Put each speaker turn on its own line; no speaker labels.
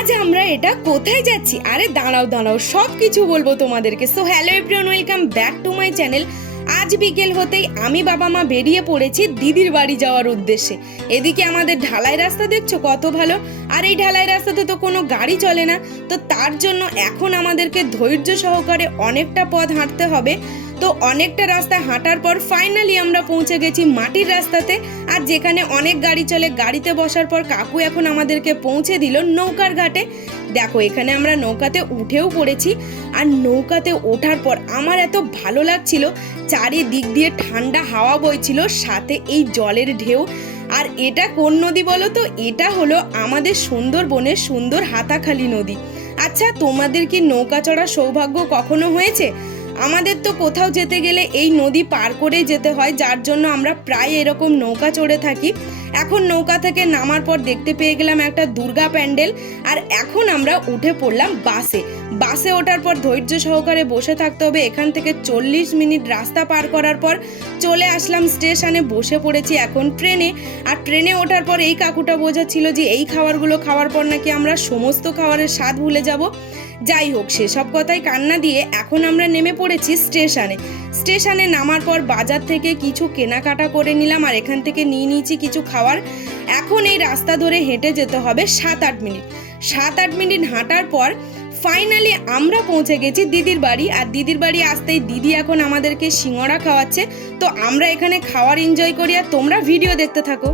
আজ আমরা এটা কোথায় যাচ্ছি? আরে দাঁড়াও দাঁড়াও সব কিছু বলব তোমাদেরকে। So hello everyone welcome back to my channel আজ বিকেল হতেই আমি বাবা মা বেরিয়ে পড়েছি দিদির বাড়ি যাওয়ার উদ্দেশ্যে। এদিকে আমাদের ঢালাই রাস্তা দেখছ, কত ভালো। আর এই ঢালাই রাস্তাতে তো কোনো গাড়ি চলে না। তো তার জন্য এখন আমাদেরকে ধৈর্য সহকারে অনেকটা পথ হাঁটতে হবে। তো অনেকটা রাস্তা হাঁটার পর ফাইনালি আমরা পৌঁছে গেছি মাটির রাস্তাতে। আর যেখানে অনেক গাড়ি চলে, গাড়িতে বসার পর কাকু এখন আমাদেরকে পৌঁছে দিল নৌকার ঘাটে। দেখো, এখানে আমরা নৌকাতে উঠেও পড়েছি। আর নৌকাতে ওঠার পর আমার এত ভালো লাগছিল, চারিদিক দিয়ে ঠান্ডা হাওয়া বইছিল, সাথে এই জলের ঢেউ। আর এটা কোন নদী বলো তো? এটা হলো আমাদের সুন্দরবনের সুন্দর হাতাখালি নদী। আচ্ছা তোমাদের কি নৌকা চড়ার সৌভাগ্য কখনো হয়েছে? আমাদের তো কোথাও যেতে গেলে এই নদী পার করেই যেতে হয়, যার জন্য আমরা প্রায় এরকম নৌকা চড়ে থাকি। এখন নৌকা থেকে নামার পর দেখতে পেয়ে গেলাম একটা দুর্গা প্যান্ডেল, আর এখন আমরা উঠে পড়লাম বাসে। বাসে ওঠার পর ধৈর্য সহকারে বসে থাকতে হবে। এখান থেকে চল্লিশ মিনিট রাস্তা পার করার পর চলে আসলাম স্টেশনে। বসে পড়েছি এখন ট্রেনে, আর ট্রেনে ওঠার পর এই কাকুটা বোঝাচ্ছিল যে এই খাবারগুলো খাওয়ার পর নাকি আমরা সমস্ত খাবারের স্বাদ ভুলে যাব। যাই হোক, সেসব কথাই কান্না দিয়ে এখন আমরা নেমে পড়েছি স্টেশনে। স্টেশনে নামার পর বাজার থেকে কিছু কেনাকাটা করে নিলাম আর এখান থেকে নিয়ে নিয়েছি কিছু খাওয়ার। এখন এই রাস্তা ধরে হেঁটে যেতে হবে সাত আট মিনিট। সাত আট মিনিট হাঁটার পর ফাইনালি আমরা পৌঁছে গেছি দিদির বাড়ি। আর দিদির বাড়ি আসতেই দিদি এখন আমাদেরকে সিঙ্গড়া খাওয়াচ্ছে। তো আমরা এখানে খাওয়ার এনজয় করি আর তোমরা ভিডিও দেখতে থাকো।